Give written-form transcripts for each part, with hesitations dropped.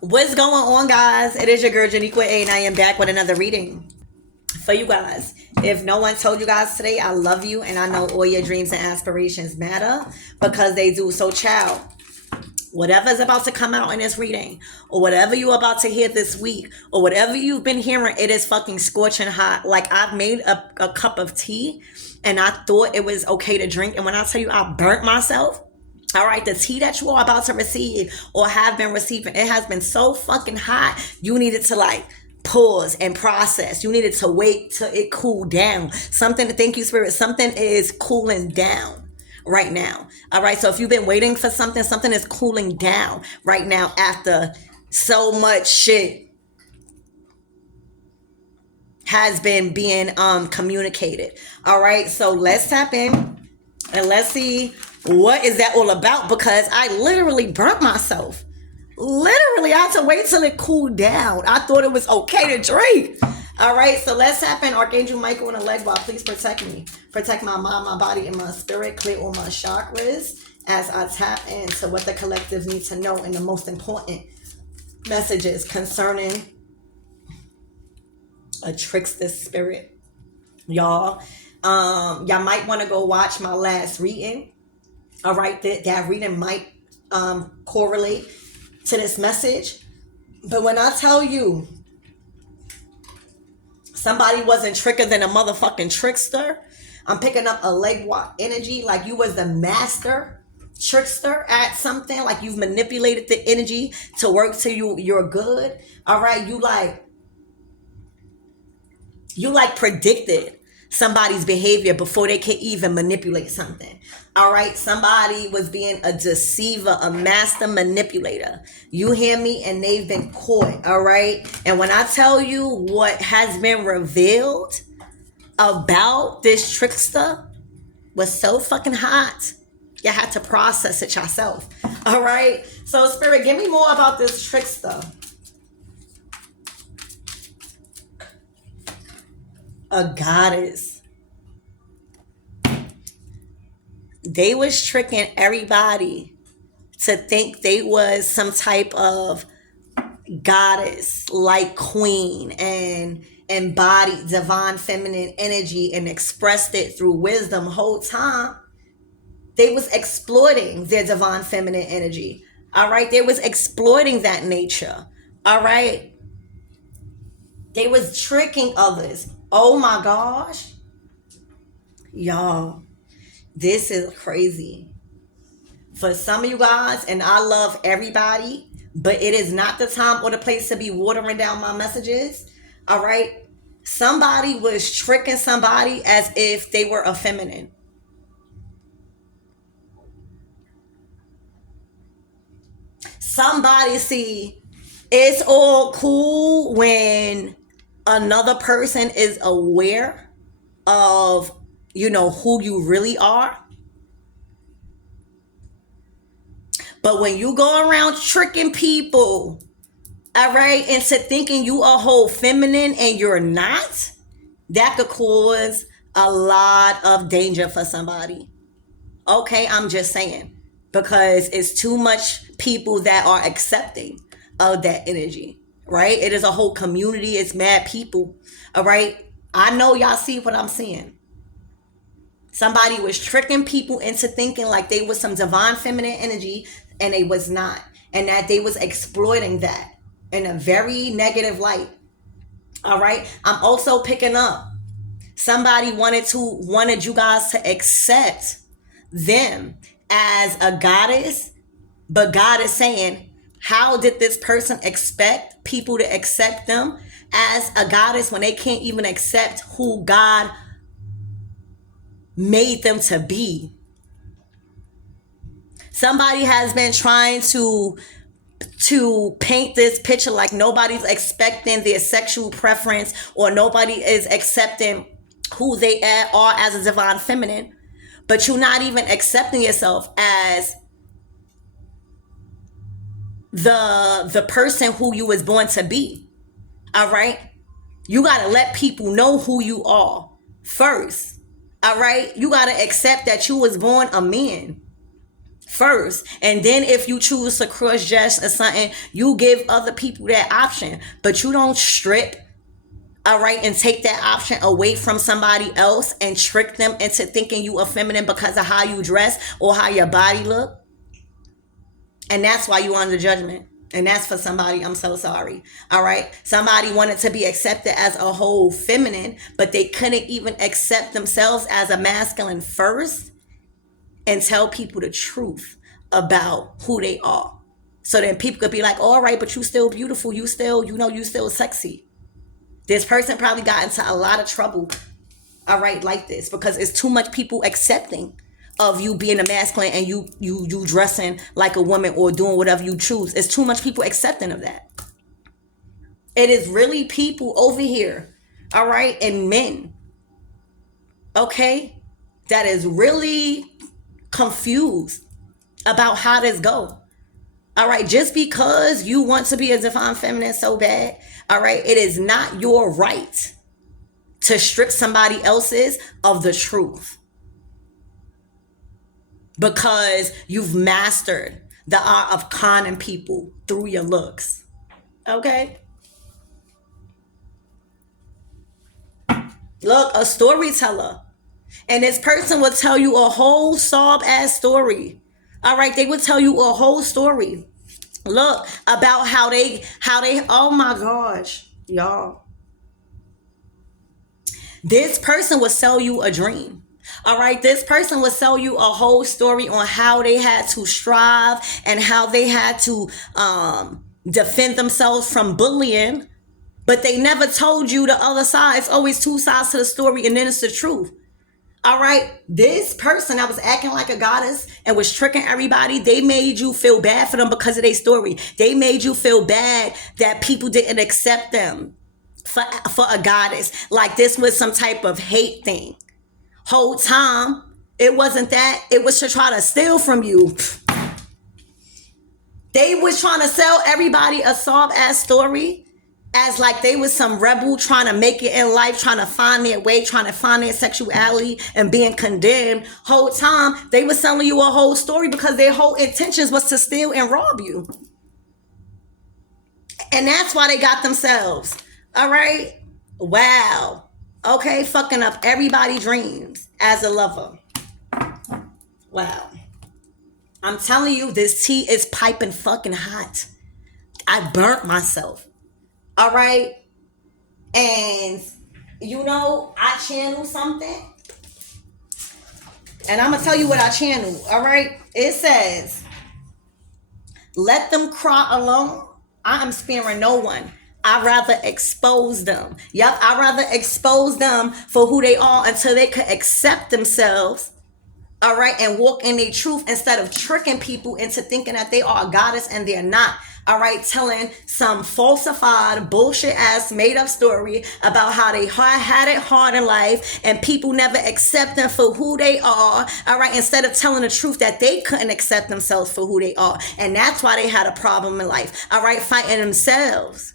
What's going on, guys? It is your girl Janiqua A, and I am back with another reading for you guys. If no one told you guys today, I love you, and I know all your dreams and aspirations matter because they do. So, child, whatever is about to come out in this reading, or whatever you're about to hear this week, or whatever you've been hearing, it is fucking scorching hot. Like, I've made a cup of tea, and I thought it was okay to drink, and when I tell you I burnt myself, all right, the tea that you are about to receive or have been receiving, it has been so fucking hot. You needed to like pause and process. You needed to wait till it cooled down. Something, thank you, Spirit. Something is cooling down right now. All right. So if you've been waiting for something, something is cooling down right now after so much shit has been being communicated. All right. So let's tap in and let's see what is that all about, because I literally burnt myself. Literally, I had to wait till it cooled down. I thought it was okay to drink. All right, so let's tap in. Archangel Michael and Alleged, please protect me. Protect my mind, my body, and my spirit. Clear all my chakras as I tap into what the collective needs to know and the most important messages concerning a trickster spirit. Y'all might want to go watch my last reading. All right, that reading might correlate to this message. But when I tell you somebody wasn't tricker than a motherfucking trickster, I'm picking up a legwalk energy, like you was the master trickster at something, like you've manipulated the energy to work to you're good. All right, you like predicted somebody's behavior before they can even manipulate something. All right, somebody was being a deceiver, a master manipulator. You hear me? And they've been caught. All right, and when I tell you what has been revealed about this trickster was so fucking hot, you had to process it yourself. All right, so Spirit, give me more about this trickster. A goddess. They was tricking everybody to think they was some type of goddess, like queen, and embodied divine feminine energy and expressed it through wisdom. Whole time they was exploiting their divine feminine energy. All right, they was exploiting that nature. All right, they was tricking others. Oh my gosh, y'all, this is crazy for some of you guys, and I love everybody, but it is not the time or the place to be watering down my messages. All right, somebody was tricking somebody as if they were a feminine. Somebody, see, it's all cool when another person is aware of, who you really are. But when you go around tricking people, all right, into thinking you are whole feminine and you're not, that could cause a lot of danger for somebody. Okay, I'm just saying, because it's too much people that are accepting of that energy. Right? It is a whole community. It's mad people. All right? I know y'all see what I'm seeing. Somebody was tricking people into thinking like they was some divine feminine energy, and they was not. And that they was exploiting that in a very negative light. All right? I'm also picking up somebody wanted you guys to accept them as a goddess, but God is saying, how did this person expect people to accept them as a goddess when they can't even accept who God made them to be? Somebody has been trying to paint this picture like nobody's expecting their sexual preference, or nobody is accepting who they are as a divine feminine, but you're not even accepting yourself as the person who you was born to be. All right, you got to let people know who you are first. All right, you got to accept that you was born a man. first. And then if you choose to cross dress or something, you give other people that option. But you don't strip, all right, and take that option away from somebody else and trick them into thinking you are feminine because of how you dress or how your body look. And that's why you under judgment. And that's for somebody, I'm so sorry. All right. Somebody wanted to be accepted as a whole feminine, but they couldn't even accept themselves as a masculine first and tell people the truth about who they are. So then people could be like, all right, but you still beautiful. You still, you still sexy. This person probably got into a lot of trouble, all right, like this, because it's too much people accepting of you being a masculine and you dressing like a woman or doing whatever you choose. It's too much people accepting of that. It is really people over here, all right, and men, okay, that is really confused about how this go. All right, just because you want to be a divine feminine so bad, all right, it is not your right to strip somebody else's of the truth. Because you've mastered the art of conning people through your looks. Okay? Look, a storyteller. And this person will tell you a whole sob-ass story. All right? They will tell you a whole story. Look, about how they, oh my gosh, y'all. This person will sell you a dream. All right, this person will sell you a whole story on how they had to strive and how they had to defend themselves from bullying, but they never told you the other side. It's always two sides to the story, and then it's the truth. All right, this person that was acting like a goddess and was tricking everybody, they made you feel bad for them because of their story. They made you feel bad that people didn't accept them for a goddess. Like this was some type of hate thing. Whole time, it wasn't that. It was to try to steal from you. They was trying to sell everybody a sob-ass story as like they was some rebel trying to make it in life, trying to find their way, trying to find their sexuality and being condemned. Whole time, they was selling you a whole story because their whole intentions was to steal and rob you. And that's why they got themselves. All right? Wow. Okay, fucking up everybody's dreams as a lover. Wow. I'm telling you, this tea is piping fucking hot. I burnt myself. All right? And, I channeled something. And I'm going to tell you what I channeled. All right? It says, let them cry alone. I am sparing no one. I'd rather expose them. Yep, I'd rather expose them for who they are until they could accept themselves, all right, and walk in their truth instead of tricking people into thinking that they are a goddess and they're not, all right, telling some falsified, bullshit-ass, made-up story about how they had it hard in life and people never accept them for who they are, all right, instead of telling the truth that they couldn't accept themselves for who they are. And that's why they had a problem in life, all right, fighting themselves.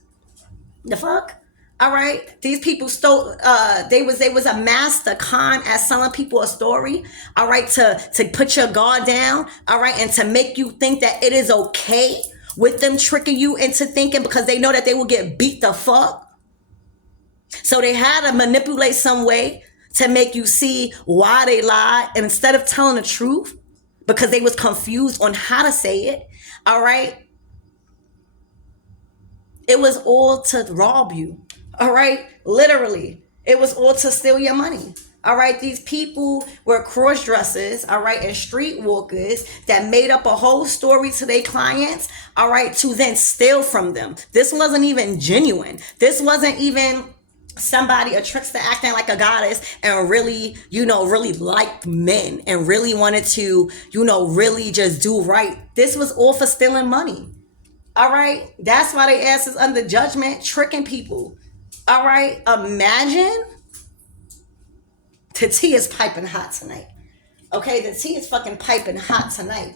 The fuck? All right. These people stole, they was a master con at selling people a story. All right. To put your guard down. All right. And to make you think that it is okay with them tricking you into thinking because they know that they will get beat the fuck. So they had to manipulate some way to make you see why they lied. And instead of telling the truth, because they was confused on how to say it. All right. It was all to rob you, all right? Literally, it was all to steal your money, all right? These people were cross-dressers, all right, and streetwalkers that made up a whole story to their clients, all right, to then steal from them. This wasn't even genuine. This wasn't even somebody, a trickster acting like a goddess and really, really liked men and really wanted to, really just do right. This was all for stealing money. All right. That's why they ass is under judgment, tricking people. All right. Imagine. The tea is piping hot tonight. Okay. The tea is fucking piping hot tonight.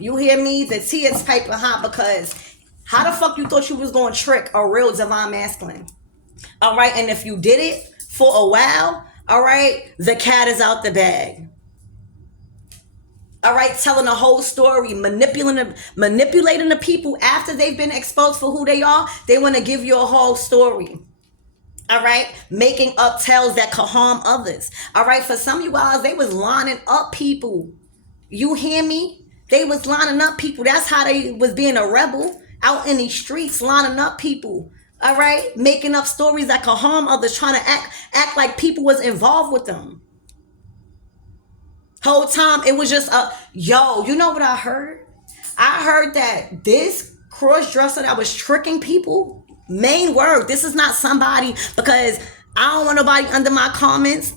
You hear me? The tea is piping hot because how the fuck you thought you was going to trick a real divine masculine? All right. And if you did it for a while, all right, the cat is out the bag. All right, telling the whole story, manipulating the people after they've been exposed for who they are. They want to give you a whole story. All right, making up tales that could harm others. All right, for some of you guys, they was lining up people. You hear me? They was lining up people. That's how they was being a rebel out in these streets, lining up people. All right, making up stories that could harm others, trying to act like people was involved with them. Whole time it was just yo. You know what I heard? I heard that this cross-dresser that was tricking people. Main word. This is not somebody, because I don't want nobody under my comments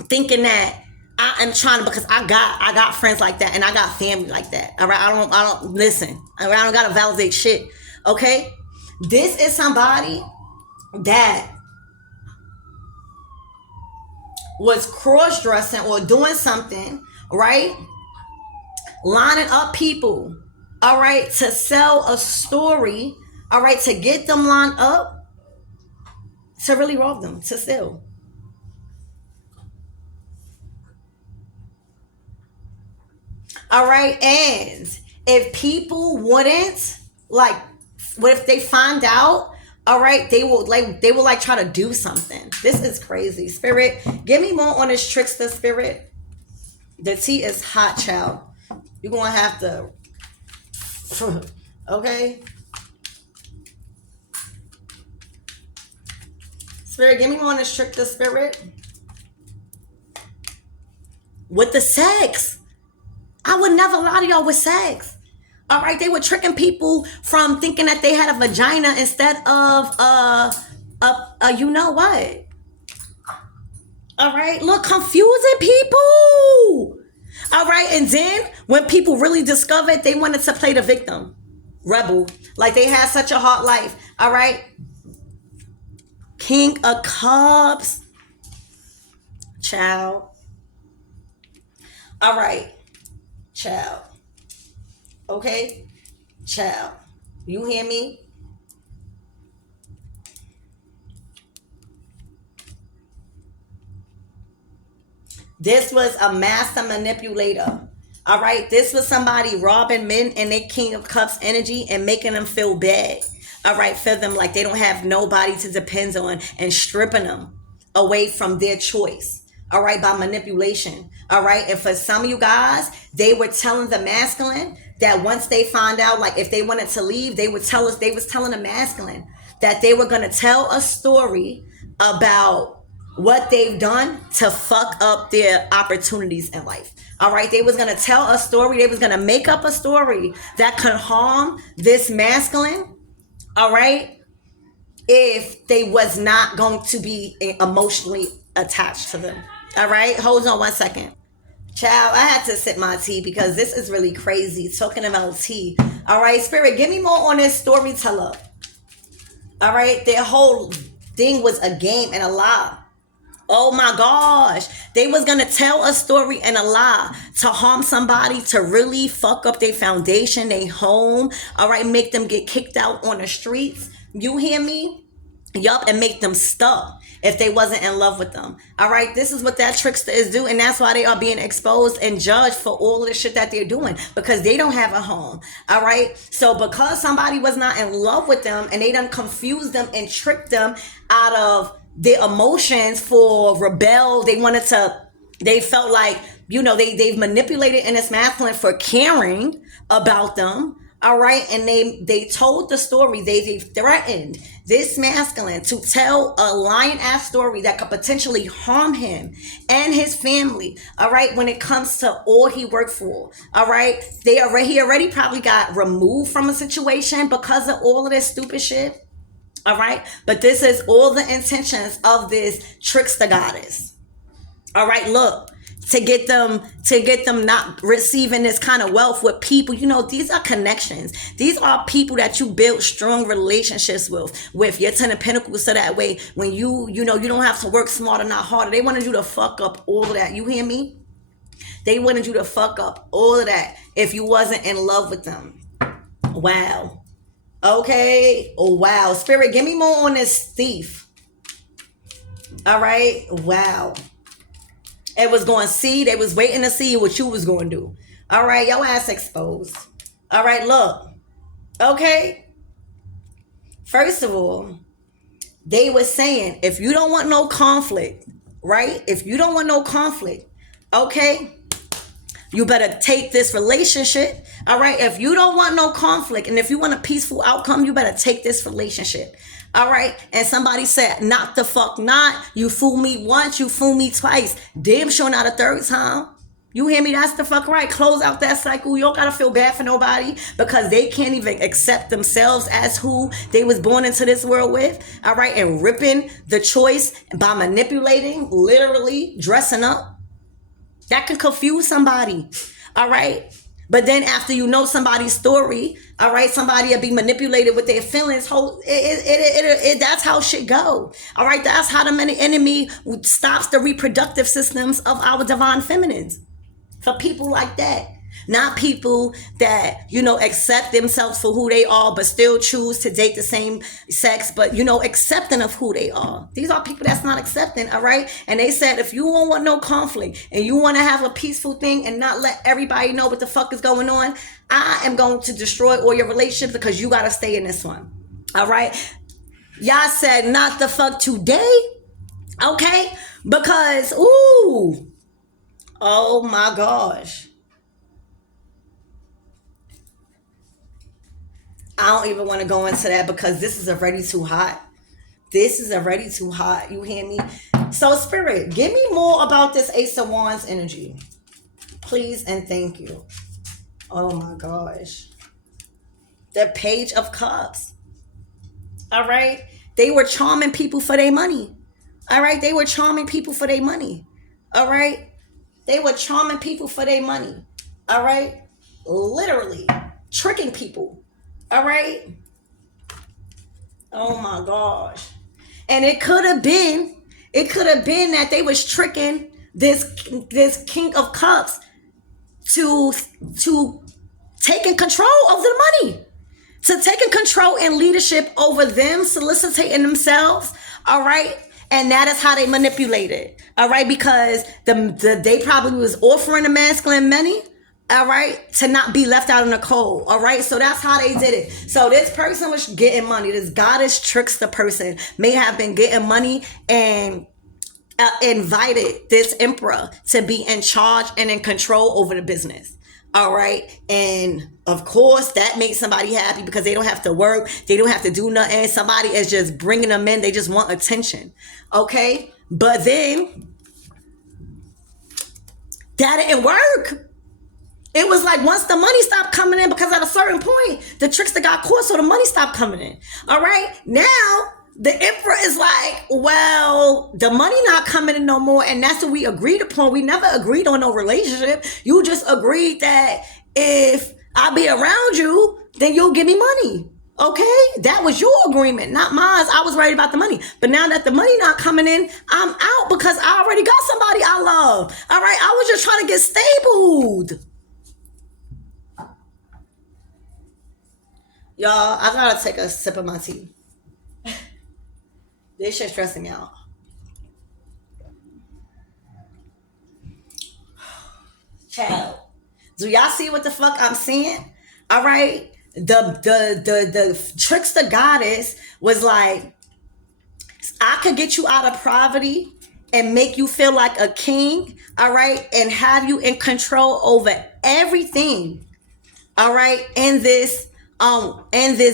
thinking that I am trying to, because I got friends like that and I got family like that. All right, I don't listen. All right, I don't gotta validate shit. Okay, this is somebody that was cross-dressing or doing something, right? Lining up people, all right, to sell a story, all right, to get them lined up, to really rob them, to steal. All right, and if people wouldn't, like, what if they find out? All right, they will try to do something. This is crazy. Spirit, give me more on this trickster, spirit. The tea is hot, child. You're gonna have to okay. Spirit, give me more on this trickster, spirit. With the sex. I would never lie to y'all with sex. All right, they were tricking people from thinking that they had a vagina instead of you know what? All right, look, confusing people. All right, and then when people really discovered, they wanted to play the victim, rebel, like they had such a hard life. All right, King of Cups, child. All right, child. Okay, child. You hear me? This was a master manipulator. All right, this was somebody robbing men and their King of Cups energy and making them feel bad. All right, feel them like they don't have nobody to depend on and stripping them away from their choice. All right, by manipulation. All right, and for some of you guys, they were telling the masculine that once they find out, like if they wanted to leave, they would tell us, they was telling the masculine that they were going to tell a story about what they've done to fuck up their opportunities in life. All right, they was going to tell a story, they was going to make up a story that could harm this masculine, all right, if they was not going to be emotionally attached to them. All right, hold on one second. Child, I had to sip my tea because this is really crazy. Talking about tea. All right, Spirit, give me more on this storyteller. All right, their whole thing was a game and a lie. Oh my gosh. They was going to tell a story and a lie to harm somebody, to really fuck up their foundation, their home. All right, make them get kicked out on the streets. You hear me? Yup, and make them stuck if they wasn't in love with them. All right, this is what that trickster is doing, and that's why they are being exposed and judged for all of the shit that they're doing, because they don't have a home. All right, so because somebody was not in love with them and they done confused them and tricked them out of their emotions for rebel, they felt like, you know, they've manipulated in this masculine for caring about them. All right, and they told the story, they threatened this masculine to tell a lying ass story that could potentially harm him and his family. All right, when it comes to all he worked for. All right, he already probably got removed from a situation because of all of this stupid shit. All right, but this is all the intentions of this trickster goddess. All right, look, to get them not receiving this kind of wealth with people. You know, these are connections. These are people that you build strong relationships with your Ten of Pentacles, so that way when you know you don't have to work smarter, not harder. They wanted you to fuck up all of that. You hear me? They wanted you to fuck up all of that if you wasn't in love with them. Wow. Okay. Oh wow. Spirit, give me more on this thief. All right. Wow. It was going to see. They was waiting to see what you was going to do. All right, your ass exposed. All right, look. Okay. First of all, they were saying, if you don't want no conflict, right? If you don't want no conflict, okay, you better take this relationship. All right. If you don't want no conflict and if you want a peaceful outcome, you better take this relationship. All right. And somebody said, not the fuck not. You fool me once, you fool me twice. Damn sure not a third time. You hear me? That's the fuck right. Close out that cycle. You don't gotta feel bad for nobody because they can't even accept themselves as who they was born into this world with. All right. And ripping the choice by manipulating, literally dressing up. That could confuse somebody. All right. But then after you know somebody's story, all right, somebody will be manipulated with their feelings. That's how shit go. All right. That's how the enemy stops the reproductive systems of our divine feminines. For people like that. Not people that, accept themselves for who they are, but still choose to date the same sex, but, accepting of who they are. These are people that's not accepting, all right? And they said, if you don't want no conflict and you want to have a peaceful thing and not let everybody know what the fuck is going on, I am going to destroy all your relationships because you got to stay in this one, all right? Y'all said, not the fuck today, okay? Because, ooh, oh my gosh. I don't even want to go into that because this is already too hot. This is already too hot. You hear me? So, Spirit, give me more about this Ace of Wands energy. Please and thank you. Oh my gosh. The Page of Cups. All right? They were charming people for their money. All right? They were charming people for their money. All right? They were charming people for their money. All right? Literally tricking people. All right? Oh my gosh. And it could have been that they was tricking this King of Cups to taking control of the money. To taking control and leadership over them, soliciting themselves. All right? And that is how they manipulated. All right? Because they probably was offering the masculine money. All right, to not be left out in the cold. All right, so that's how they did it. So this person was getting money. This goddess trickster person may have been getting money and invited this emperor to be in charge and in control over the business. All right, and of course that makes somebody happy because they don't have to work, they don't have to do nothing. Somebody is just bringing them in. They just want attention. Okay, but then that didn't work. It was like once the money stopped coming in, because at a certain point, the trickster got caught, so the money stopped coming in. All right? Now, the emperor is like, well, the money not coming in no more, and that's what we agreed upon. We never agreed on no relationship. You just agreed that if I be around you, then you'll give me money. Okay? That was your agreement, not mine. I was worried about the money. But now that the money not coming in, I'm out because I already got somebody I love. All right? I was just trying to get stabled. Y'all, I gotta take a sip of my tea. This shit's stressing me out. Child, do y'all see what the fuck I'm seeing? All right, the trickster goddess was like, I could get you out of poverty and make you feel like a king. All right, and have you in control over everything. All right, in this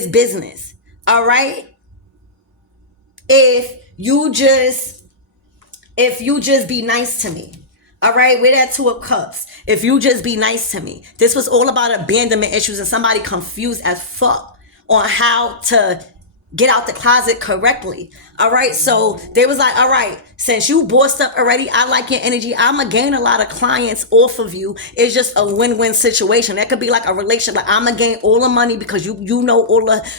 business. All right, if you just be nice to me. All right, we're that Two of Cups. If you just be nice to me. This was all about abandonment issues and somebody confused as fuck on how to get out the closet correctly. All right, so they was like, all right, since you bossed up already, I like your energy, I'm gonna gain a lot of clients off of you. It's just a win-win situation. That could be like a relationship, like I'm gonna gain all the money because you know all the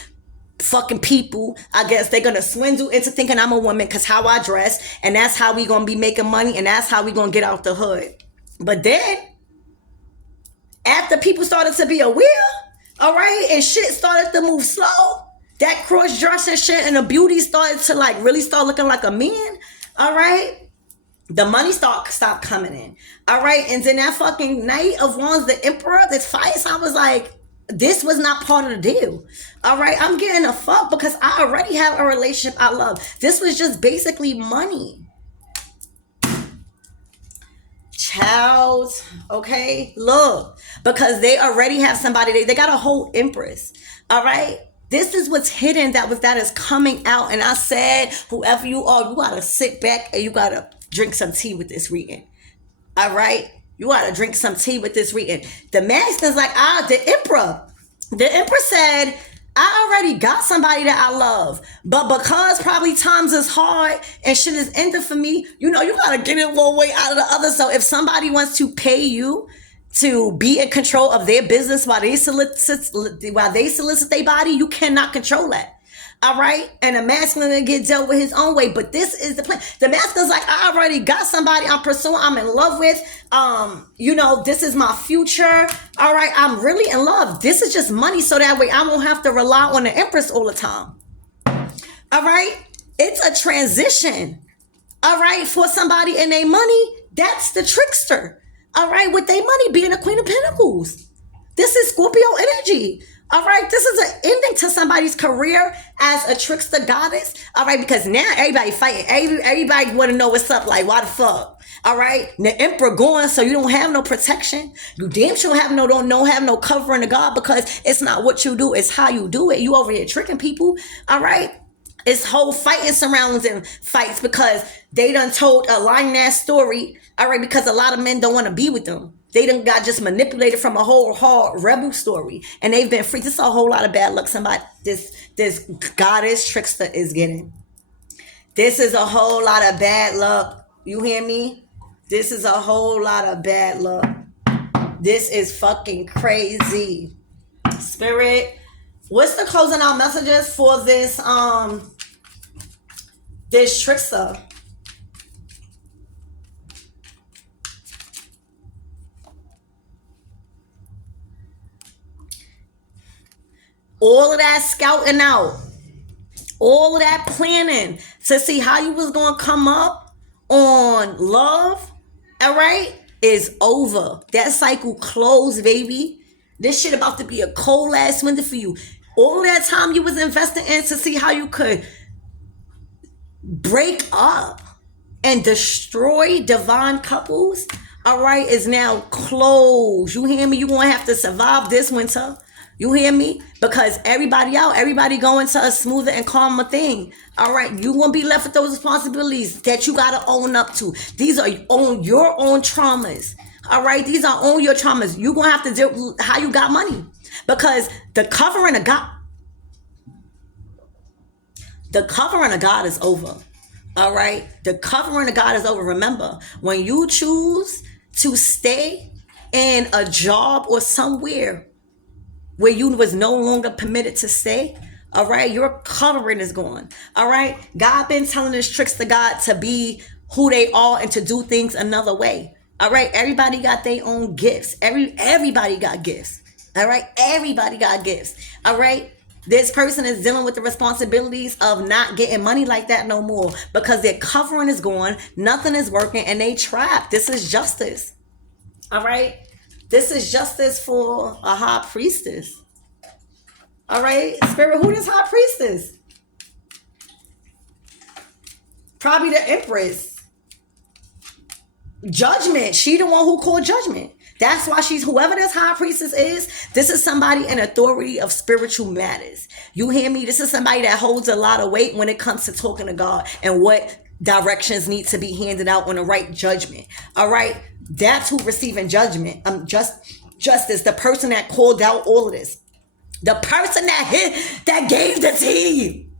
fucking people, I guess they're gonna swindle into thinking I'm a woman because how I dress, and that's how we gonna be making money, and that's how we gonna get out the hood. But then after people started to be aware, all right, and shit started to move slow, that cross-dressing shit and the beauty started to like really start looking like a man. All right, The money stopped coming in. All right. And then that fucking Knight of Wands, the Emperor, this fire sign was like, this was not part of the deal. All right. I'm getting a fuck because I already have a relationship I love. This was just basically money. Child, okay, look, because they already have somebody, they got a whole Empress. All right, this is what's hidden, that is coming out. And I said, whoever you are, you gotta sit back and you gotta drink some tea with this reading. All right, you gotta drink some tea with this reading. The Master's like, the Emperor said, I already got somebody that I love, but because probably times is hard and shit is ending for me, you gotta get it one way out of the other. So if somebody wants to pay you to be in control of their business while they solicit their body, you cannot control that. All right, and the masculine will get dealt with his own way, but this is the plan. The masculine's like, I already got somebody I'm pursuing, I'm in love with. This is my future. All right, I'm really in love. This is just money, so that way I won't have to rely on the Empress all the time. All right, it's a transition. All right, for somebody and their money, that's the trickster. All right, with their money being a Queen of Pentacles. This is Scorpio energy. All right, this is an ending to somebody's career as a trickster goddess. All right, because now everybody fighting. Everybody want to know what's up. Like, why the fuck? All right, the Emperor going, so you don't have no protection. You damn sure don't have no covering of God, because it's not what you do, it's how you do it. You over here tricking people. All right, it's whole fighting surrounds and fights because they done told a lying ass story. All right, because a lot of men don't want to be with them. They done got just manipulated from a whole hard rebel story, and they've been free. This is a whole lot of bad luck this goddess trickster is getting. This is a whole lot of bad luck. You hear me? This is a whole lot of bad luck. This is fucking crazy. Spirit, what's the closing out messages for this this trickster? All of that scouting out, all of that planning to see how you was going to come up on love, all right, is over. That cycle closed, baby. This shit about to be a cold ass winter for you. All of that time you was investing in to see how you could break up and destroy divine couples, all right, is now closed. You hear me? You're going to have to survive this winter. You hear me? Because everybody going to a smoother and calmer thing. All right, you won't be left with those responsibilities that you got to own up to. These are your own traumas. All right, these are on your traumas. You're going to have to deal with how you got money. Because the covering of God is over. All right, the covering of God is over. Remember, when you choose to stay in a job or somewhere where you was no longer permitted to stay, all right, your covering is gone. All right, God been telling this trickster God to be who they are and to do things another way. All right, everybody got their own gifts. Everybody got gifts. All right, everybody got gifts. All right, this person is dealing with the responsibilities of not getting money like that no more because their covering is gone, nothing is working, and they trapped. This is justice. All right, this is justice for a high priestess. All right, Spirit, who is high priestess? Probably the Empress. Judgment. She the one who called judgment. That's why she's whoever this high priestess is. This is somebody in authority of spiritual matters. You hear me? This is somebody that holds a lot of weight when it comes to talking to God and what directions need to be handed out on the right judgment. All right, that's who receiving judgment. Justice. The person that called out all of this. The person that gave the tea.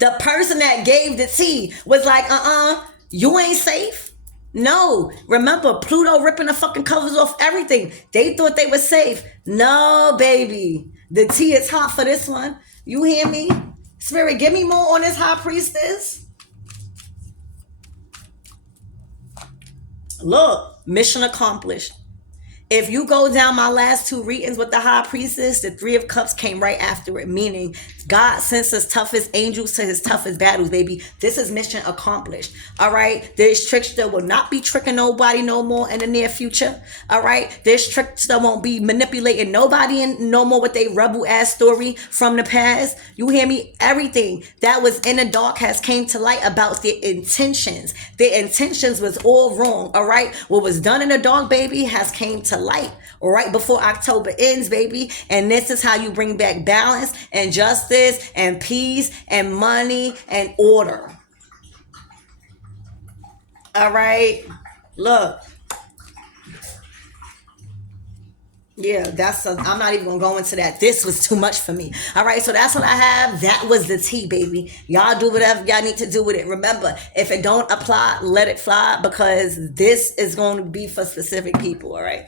The person that gave the tea was like, you ain't safe. No, remember Pluto ripping the fucking covers off everything. They thought they were safe. No, baby. The tea is hot for this one. You hear me? Spirit, give me more on this high priestess. Look, mission accomplished. If you go down my last two readings with the high priestess, the Three of Cups came right after it, meaning God sends his toughest angels to his toughest battles, baby. This is mission accomplished. All right. This trickster will not be tricking nobody no more in the near future. All right. This trickster won't be manipulating nobody in no more with a rebel ass story from the past. You hear me? Everything that was in the dark has came to light about their intentions. Their intentions was all wrong. All right. What was done in the dark, baby, has came to light right before October ends, baby. And this is how you bring back balance and justice and peace and money and order. All right. Look. Yeah, I'm not even gonna go into that. This was too much for me. All right, so that's what I have. That was the tea, baby. Y'all do whatever y'all need to do with it. Remember, if it don't apply, let it fly, because this is going to be for specific people. All right.